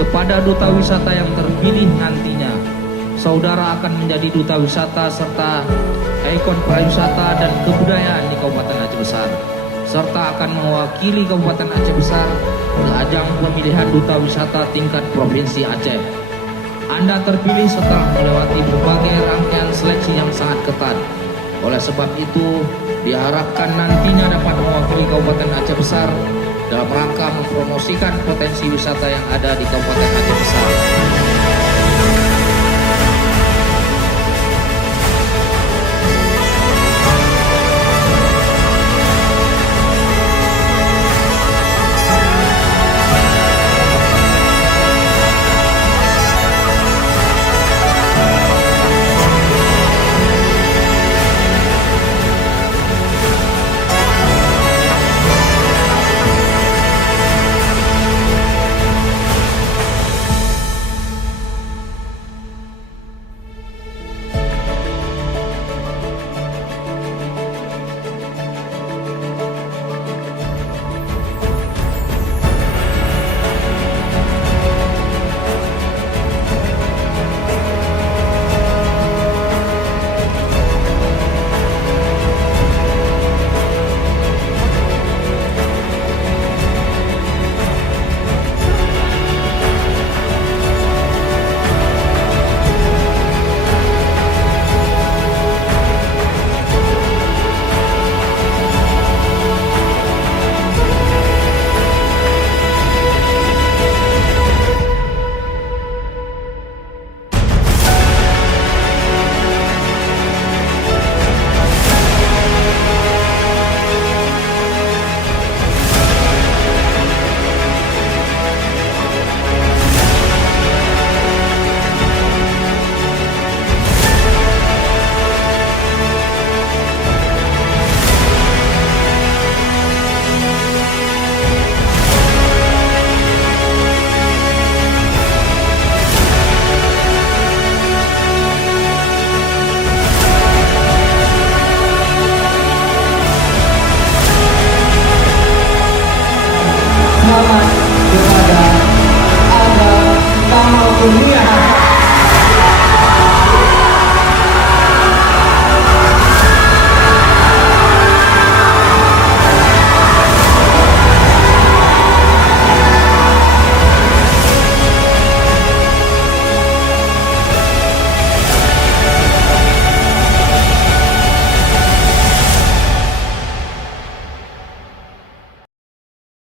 Kepada duta wisata yang terpilih nantinya, saudara akan menjadi duta wisata serta ikon pariwisata dan kebudayaan di Kabupaten Aceh Besar, serta akan mewakili Kabupaten Aceh Besar ke ajang pemilihan duta wisata tingkat Provinsi Aceh. Anda terpilih setelah melewati berbagai rangkaian seleksi yang sangat ketat. Oleh sebab itu, diharapkan nantinya dapat mewakili Kabupaten Aceh Besar dalam rangka mempromosikan potensi wisata yang ada di Kabupaten Aceh Besar.